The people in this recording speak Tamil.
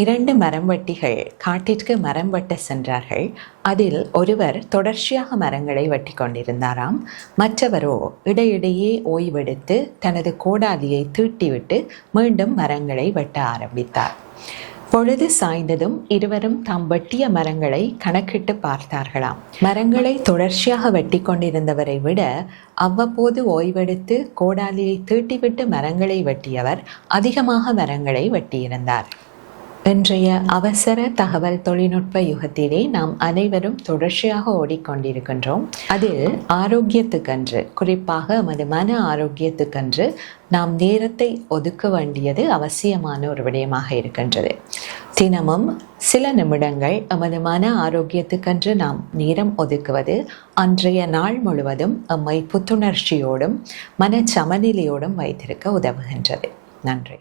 2 மரம் வெட்டிகள் காட்டிற்கு மரம் வெட்ட சென்றார்கள். அதில் ஒருவர் தொடர்ச்சியாக மரங்களை வெட்டி கொண்டிருந்தாராம். மற்றவரோ இடையிடையே ஓய்வெடுத்து தனது கோடாலியை தீட்டிவிட்டு மீண்டும் மரங்களை வெட்ட ஆரம்பித்தார். பொழுது சாய்ந்ததும் இருவரும் தாம் வெட்டிய மரங்களை கணக்கிட்டு பார்த்தார்களாம். மரங்களை தொடர்ச்சியாக வெட்டி கொண்டிருந்தவரை விட அவ்வப்போது ஓய்வெடுத்து கோடாலியை தீட்டிவிட்டு மரங்களை வெட்டியவர் அதிகமாக மரங்களை வெட்டியிருந்தார். இன்றைய அவசர தகவல் தொழில்நுட்ப யுகத்திலே நாம் அனைவரும் தொடர்ச்சியாக ஓடிக்கொண்டிருக்கின்றோம். அதில் ஆரோக்கியத்துக்கென்று, குறிப்பாக எமது மன ஆரோக்கியத்துக்கென்று நாம் நேரத்தை ஒதுக்க வேண்டியது அவசியமான ஒரு விடயமாக இருக்கின்றது. தினமும் சில நிமிடங்கள் எமது மன ஆரோக்கியத்துக்கென்று நாம் நேரம் ஒதுக்குவது அன்றைய நாள் முழுவதும் எம்மை புத்துணர்ச்சியோடும் மன சமநிலையோடும் வைத்திருக்க உதவுகின்றது. நன்றி.